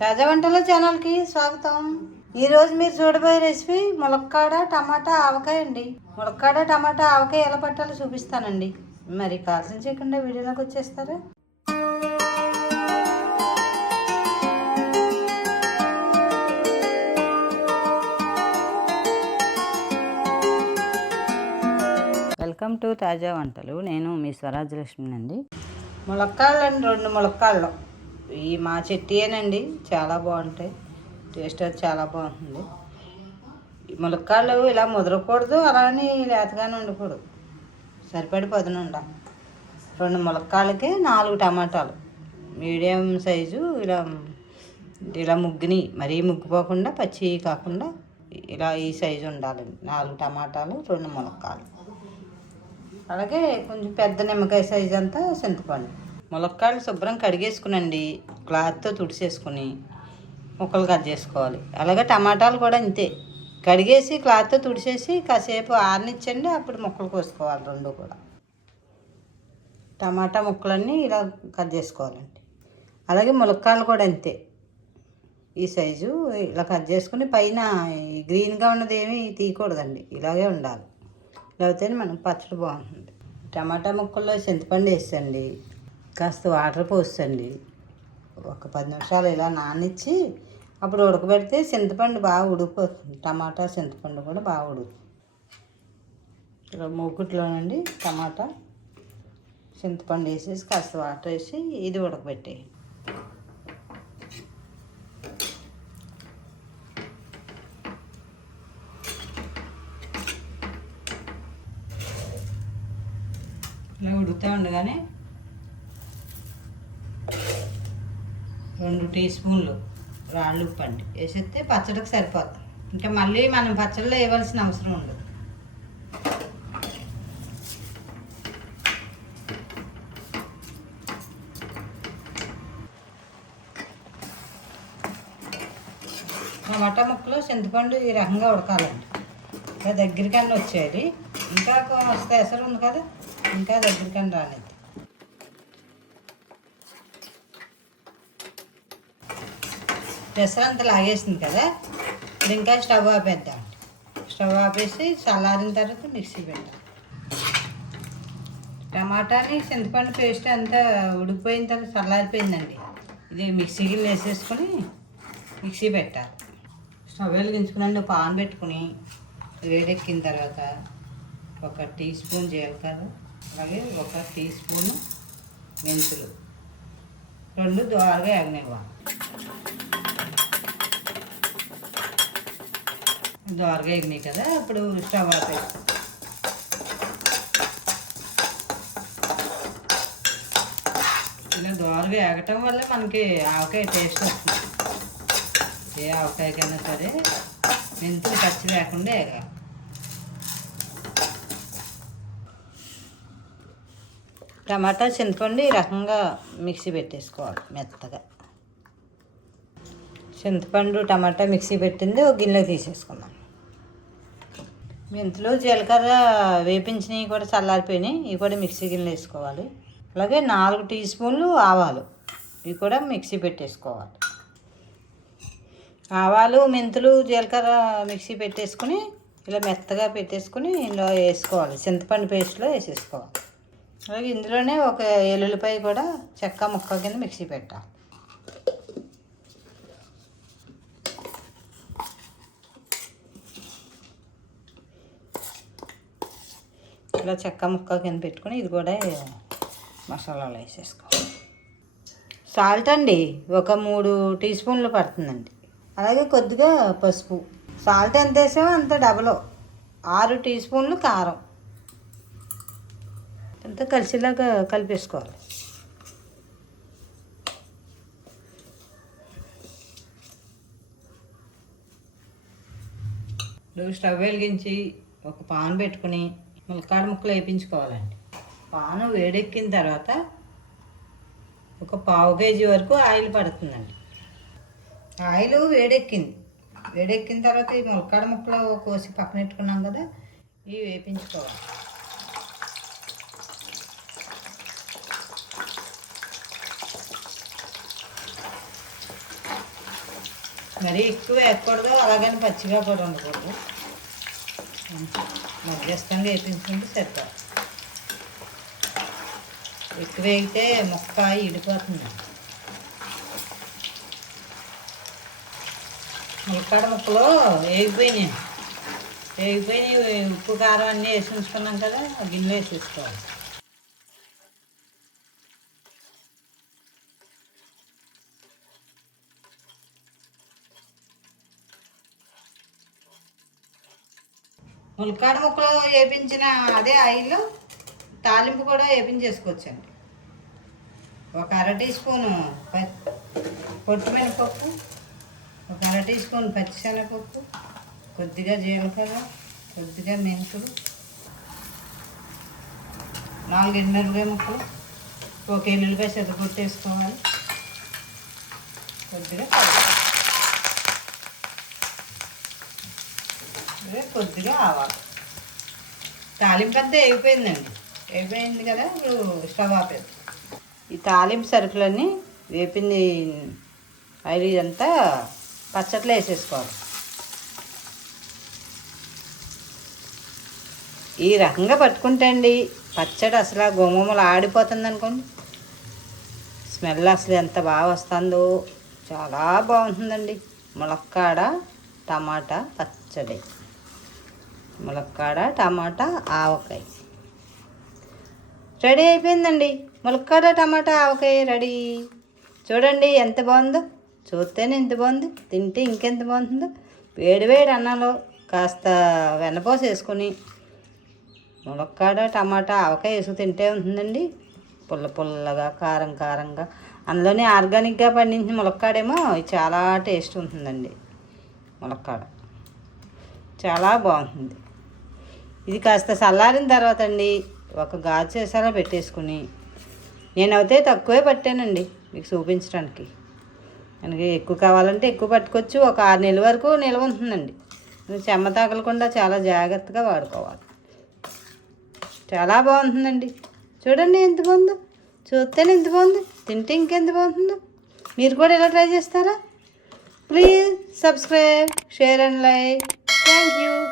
తాజా వంటల ఛానల్కి స్వాగతం. ఈరోజు మీరు చూడబోయే రెసిపీ ములక్కాడ టమాటా ఆవకాయ అండి. ములక్కాడ టమాటా ఆవకాయ ఎలా పట్టాలో చూపిస్తానండి. మరి కాల్సిన చేయకుండా వీడియోలోకి వచ్చేస్తారా? వెల్కమ్ టు తాజా వంటలు. నేను మీ స్వరాజ్యలక్ష్మి అండి ములక్కాళ్ళు అండి రెండు ములక్కాళ్ళు ఈ మా చెట్టియేనండి. చాలా బాగుంటాయి. టేస్ట్ అది చాలా బాగుంటుంది. ములక్కాళ్ళు ఇలా ముదరకూడదు అలానే లేతగానే ఉండకూడదు. సరిపడి పదును ఉండాలి రెండు ములక్కాళ్ళకి నాలుగు టమాటాలు. మీడియం సైజు ఇలా ఇలా ముగ్గుని మరీ ముగ్గిపోకుండా పచ్చి కాకుండా ఇలా ఈ సైజు ఉండాలి. నాలుగు టమాటాలు రెండు ములక్కాలు అలాగే కొంచెం పెద్ద నిమ్మకాయ సైజ్ అంతా చింతపండు. ములక్కాయలు శుభ్రం కడిగేసుకునండి. క్లాత్తో తుడిసేసుకుని ముక్కలు కట్ చేసుకోవాలి. అలాగే టమాటాలు కూడా అంతే. కడిగేసి క్లాత్తో తుడిచేసి కాసేపు ఆరనిచ్చండి అప్పుడు ముక్కలు కోసుకోవాలి రెండు కూడా. టమాటా ముక్కలన్నీ ఇలా కట్ చేసుకోవాలండి. అలాగే ములక్కాయలు కూడా అంతే. ఈ సైజు ఇలా కట్ చేసుకుని పైన గ్రీన్గా ఉన్నది ఏమీ తీయకూడదండి. ఇలాగే ఉండాలి. లేకపోతే మనకు పచ్చడి బాగుంటుంది. టమాటా ముక్కల్లో చింతపండు వేసండి కాస్త వాటర్ పోసండి. ఒక పది నిమిషాలు ఇలా నానిచ్చి అప్పుడు ఉడకబెడితే చింతపండు బాగా ఉడికిపోతుంది. టమాటా చింతపండు కూడా బాగా ఉడుకుతుంది. ఇలా మూకుట్లోనండి టమాటా. చింతపండు వేసేసి కాస్త వాటర్ వేసి ఇది ఉడకబెట్టే ఇలా ఉడుకుతూ ఉండగానే రెండు టీ స్పూన్లు రాళ్ళు ఉప్పు అండి వేసేస్తే పచ్చడికి సరిపోతుంది ఇంకా మళ్ళీ మనం పచ్చడిలో వేయవలసిన అవసరం ఉండదు. టమాటా ముక్కలు చింతపండు ఈ రకంగా ఉడకాలండి. ఇంకా దగ్గరికన్నా వచ్చేది ఇంకా వస్తే ఎసరు ఉంది కదా? ఇంకా దగ్గరికన్నా రాలేదు. పెసరంత లాగేసింది కదా. ఇంకా స్టవ్ ఆపేద్దాం. స్టవ్ ఆపేసి చల్లారిన తర్వాత మిక్సీ పెట్టాలి టమాటాని చింతపండు పేస్ట్ అంతా ఉడికిపోయిన తర్వాత చల్లారిపోయిందండి ఇది మిక్సీ గిన్నె వేసేసుకొని మిక్సీ పెట్టాలి. స్టవ్ వెలిగించుకున్నాను పాన్ పెట్టుకుని వేడెక్కిన తర్వాత ఒక టీ స్పూన్ జీలకర్ర అలాగే ఒక టీ స్పూన్ మెంతులు. రెండు దోరగా ఎగనివ్వాలి దోరగా ఎగినాయి కదా ఇప్పుడు స్టవ్ ఆపే ఇలా దోరగా ఎగటం వల్ల మనకి ఆవకాయ టేస్ట్ వస్తుంది. ఏ ఆవకాయకైనా సరే మెంతులు పచ్చి లేకుండా ఎగాలి టమాటా చింతపండు ఈ రకంగా మిక్సీ పెట్టేసుకోవాలి మెత్తగా. చింతపండు టమాటా మిక్సీ పెట్టింది ఒక గిన్నెలో తీసేసుకుందాం. మెంతులు జీలకర్ర వేపించినవి కూడా చల్లారిపోయినాయి. ఇవి కూడా మిక్సీ గిన్నెలో వేసుకోవాలి. అలాగే నాలుగు టీ స్పూన్లు ఆవాలు. ఇవి కూడా మిక్సీ పెట్టేసుకోవాలి. ఆవాలు మెంతులు జీలకర్ర మిక్సీ పెట్టేసుకుని ఇలా మెత్తగా పెట్టేసుకుని ఇందులో వేసుకోవాలి. చింతపండు పేస్ట్లో వేసేసుకోవాలి. అలాగే ఇందులోనే ఒక ఎల్లుల్లిపాయ కూడా చెక్క ముక్క కింద మిక్సీ పెట్టాలి. ఇలా చెక్క ముక్క కింద పెట్టుకుని ఇది కూడా మసాలాలు వేసేసుకోవాలి సాల్ట్ అండి ఒక మూడు టీ స్పూన్లు పడుతుందండి. అలాగే కొద్దిగా పసుపు. సాల్ట్ ఎంత వేసామో అంత డబలో. ఆరు టీ స్పూన్లు కారం. అంతా కలిసిలాగా కలిపేసుకోవాలి. స్టవ్ వెలిగించి ఒక పాన్ పెట్టుకుని ములక్కాడ ముక్కలు వేయించుకోవాలండి పాను వేడెక్కిన తర్వాత ఒక పావు కేజీ వరకు ఆయిల్ పడుతుందండి. ఆయిల్ వేడెక్కింది. వేడెక్కిన తర్వాత ఈ ములక్కాడ ముక్కలు కోసి పక్కన పెట్టుకున్నాం కదా ఇవి వేపించుకోవాలి. మరీ ఎక్కువ వేయకూడదు అలాగని పచ్చిగా కూడా ఉండకూడదు. మధ్యస్థంగా వేపించుకుంటే సరిపోదు. ఎక్కువ వేగితే మొక్క ఇడిపోతుంది ములక్కాడ ముక్కలు వేగిపోయినాయి. వేగిపోయినాయి ఉప్పు కారం అన్నీ వేసి ఉంచుకున్నాం కదా గిన్నె వేసేసుకోవాలి. ములక్కాడ ముక్కలు వేపించిన అదే ఆయిల్లో తాలింపు కూడా వేపించేసుకోవచ్చండి. ఒక అర టీ స్పూను ప- ఒక అర టీ స్పూన్ పచ్చిశనగపప్పు కొద్దిగా జీలకర్ర కొద్దిగా మెంతులు నాలుగు ఎనిమిరపకాయ ముక్కలు ఒక ఎల్లుల్లిపాయ చెత్త కొద్దిగా కరివేపాకు. ఇదే కొద్దిగా ఆవాలు తాలింపు అంతా అయిపోయిందండి. అయిపోయింది కదా ఇప్పుడు స్టవ్ ఆపేది ఈ తాలింపు సరుకులన్నీ వేపింది ఆయిల్ ఇదంతా పచ్చట్లో వేసేసుకోవాలి. ఈ రకంగా పట్టుకుంటే అండి పచ్చడి అసలు ఆ గుమ్మలు ఆడిపోతుంది అనుకోండి. స్మెల్ అసలు ఎంత బాగా వస్తుందో చాలా బాగుంటుందండి. ములక్కాడ టమాటా పచ్చడి. ములక్కాడ టమాటా ఆవకాయ. రెడీ అయిపోయిందండి. ములక్కాడ టమాటా ఆవకాయ రెడీ. చూడండి ఎంత బాగుందో. చూస్తేనే ఎంత బాగుంది. తింటే ఇంకెంత బాగుంటుందో. వేడి వేడి అన్నంలో కాస్త వెన్నపోసి వేసుకొని ములక్కాడ టమాటా ఆవకాయ వేసుకు తింటే ఉంటుందండి. పుల్ల పుల్లగా కారం కారంగా. అందులోనే ఆర్గానిక్గా పండించిన ములక్కాడేమో చాలా టేస్ట్ ఉంటుందండి. ములక్కాడ. చాలా బాగుంటుంది. ఇది కాస్త చల్లారిన తర్వాత అండి. ఒక గాజు చేసారా పెట్టేసుకుని. నేనైతే తక్కువే పట్టానండి మీకు చూపించడానికి. మనకి ఎక్కువ కావాలంటే ఎక్కువ పట్టుకోవచ్చు ఒక ఆరు నెలల వరకు నిల్వ ఉంటుందండి. చెమ్మ తగలకుండా చాలా జాగ్రత్తగా వాడుకోవాలి. చాలా బాగుంటుందండి. చూడండి ఎంత బాగుందో. చూస్తేనే ఎంత బాగుంది. తింటే ఇంకెంత బాగుంటుందో. మీరు కూడా ఇలా ట్రై చేస్తారా? Please subscribe share and like. Thank you.